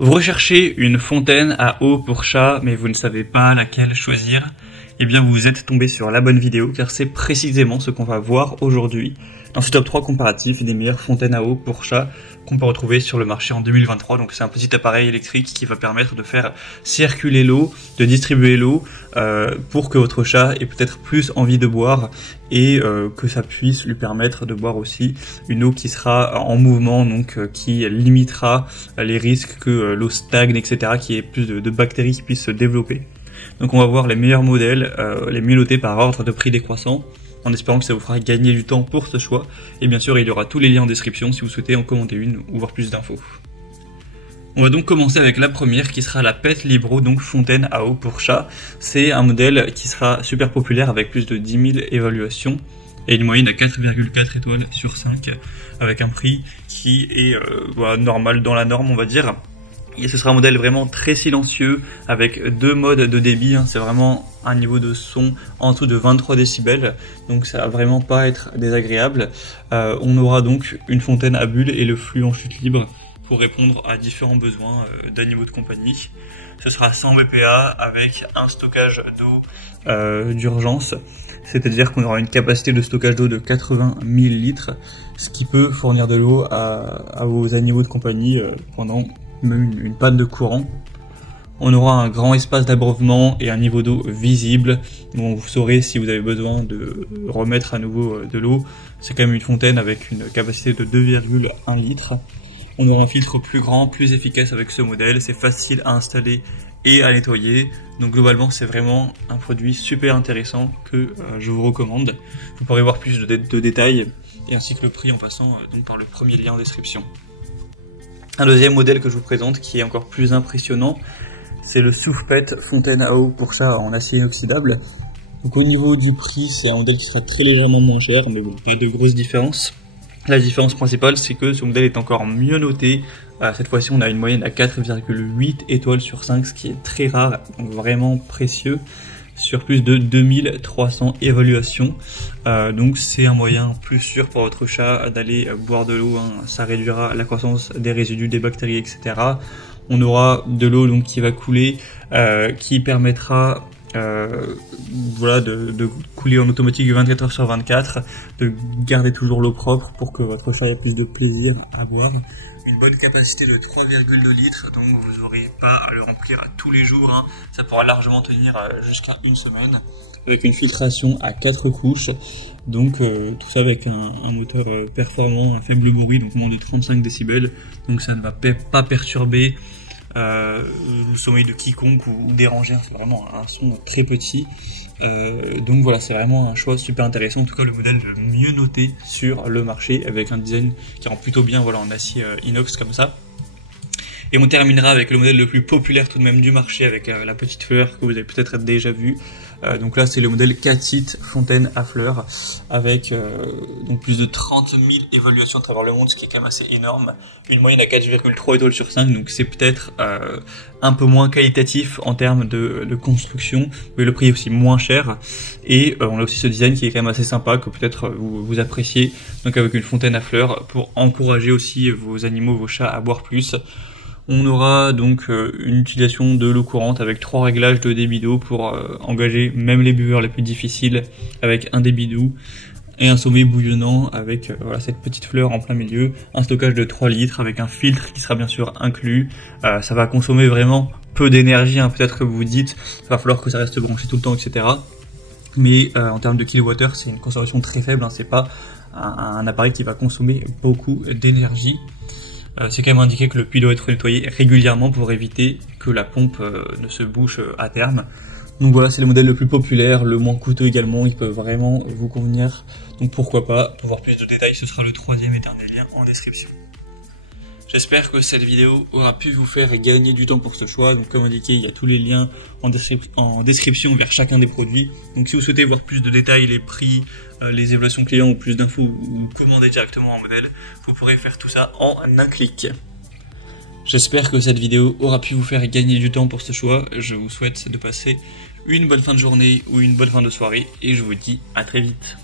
Vous recherchez une fontaine à eau pour chat, mais vous ne savez pas laquelle choisir? Eh bien, vous êtes tombé sur la bonne vidéo, car c'est précisément ce qu'on va voir aujourd'hui dans ce top 3 comparatif des meilleures fontaines à eau pour chat qu'on peut retrouver sur le marché en 2023. Donc c'est un petit appareil électrique qui va permettre de faire circuler l'eau, de distribuer l'eau pour que votre chat ait peut-être plus envie de boire et que ça puisse lui permettre de boire aussi une eau qui sera en mouvement, donc qui limitera les risques que l'eau stagne, etc., qu'il y ait plus de bactéries qui puissent se développer. Donc on va voir les meilleurs modèles, les mieux notés par ordre de prix décroissant, en espérant que ça vous fera gagner du temps pour ce choix. Et bien sûr, il y aura tous les liens en description si vous souhaitez en commander une ou voir plus d'infos. On va donc commencer avec la première qui sera la Pet Libro, donc fontaine à eau pour chat. C'est un modèle qui sera super populaire avec plus de 10 000 évaluations et une moyenne à 4,4 étoiles sur 5 avec un prix qui est normal dans la norme, on va dire. Et ce sera un modèle vraiment très silencieux avec deux modes de débit, c'est vraiment un niveau de son en dessous de 23 décibels, donc ça va vraiment pas être désagréable. On aura donc une fontaine à bulles et le flux en chute libre pour répondre à différents besoins d'animaux de compagnie. Ce sera 100 BPA avec un stockage d'eau d'urgence, c'est-à-dire qu'on aura une capacité de stockage d'eau de 80 000 litres, ce qui peut fournir de l'eau à vos animaux de compagnie pendant même une panne de courant. On aura un grand espace d'abreuvement et un niveau d'eau visible, donc vous saurez si vous avez besoin de remettre à nouveau de l'eau. C'est quand même une fontaine avec une capacité de 2,1 litres. On aura un filtre plus grand, plus efficace avec ce modèle, c'est facile à installer et à nettoyer. Donc globalement c'est vraiment un produit super intéressant que je vous recommande. Vous pourrez voir plus de détails et ainsi que le prix en passant donc par le premier lien en description. Un deuxième modèle que je vous présente qui est encore plus impressionnant, c'est le Soufpet fontaine à eau pour chat en acier inoxydable. Donc au niveau du prix, c'est un modèle qui sera très légèrement moins cher, mais bon, pas de grosse différence. La différence principale, c'est que ce modèle est encore mieux noté. Cette fois-ci, on a une moyenne à 4,8 étoiles sur 5, ce qui est très rare, donc vraiment précieux, sur plus de 2300 évaluations. Donc c'est un moyen plus sûr pour votre chat d'aller boire de l'eau, ça réduira la croissance des résidus, des bactéries, etc. On aura de l'eau donc qui va couler, qui permettra de couler en automatique 24 heures sur 24, de garder toujours l'eau propre pour que votre chat ait plus de plaisir à boire. Une bonne capacité de 3,2 litres, donc vous n'aurez pas à le remplir à tous les jours, ça pourra largement tenir jusqu'à une semaine, avec une filtration à 4 couches, donc tout ça avec un moteur performant, un faible bruit, donc moins de 35 décibels, donc ça ne va pas perturber le sommeil de quiconque ou déranger, c'est vraiment un son très petit. Donc voilà, c'est vraiment un choix super intéressant, en tout cas le modèle le mieux noté sur le marché avec un design qui rend plutôt bien en acier inox comme ça. Et on terminera avec le modèle le plus populaire tout de même du marché avec la petite fleur que vous avez peut-être déjà vu. Donc là c'est le modèle Catite fontaine à fleurs avec donc plus de 30 000 évaluations à travers le monde, ce qui est quand même assez énorme. Une moyenne à 4,3 étoiles sur 5, donc c'est peut-être un peu moins qualitatif en termes de construction, mais le prix est aussi moins cher. Et on a aussi ce design qui est quand même assez sympa, que peut-être vous appréciez, donc avec une fontaine à fleurs pour encourager aussi vos animaux, vos chats à boire plus. On aura donc une utilisation de l'eau courante avec 3 réglages de débit d'eau pour engager même les buveurs les plus difficiles avec un débit doux et un sommeil bouillonnant avec cette petite fleur en plein milieu, un stockage de 3 litres avec un filtre qui sera bien sûr inclus. Ça va consommer vraiment peu d'énergie, peut-être que vous vous dites, il va falloir que ça reste branché tout le temps, etc. Mais en termes de kilowattheure, c'est une consommation très faible, c'est pas un appareil qui va consommer beaucoup d'énergie. C'est quand même indiqué que le puits doit être nettoyé régulièrement pour éviter que la pompe ne se bouche à terme. Donc voilà, c'est le modèle le plus populaire, le moins coûteux également, il peut vraiment vous convenir. Donc pourquoi pas, pour voir plus de détails, ce sera le troisième et dernier lien en description. J'espère que cette vidéo aura pu vous faire gagner du temps pour ce choix. Donc comme indiqué, il y a tous les liens en description vers chacun des produits. Donc si vous souhaitez voir plus de détails, les prix, les évaluations clients ou plus d'infos ou commander directement un modèle, vous pourrez faire tout ça en un clic. J'espère que cette vidéo aura pu vous faire gagner du temps pour ce choix. Je vous souhaite de passer une bonne fin de journée ou une bonne fin de soirée et je vous dis à très vite.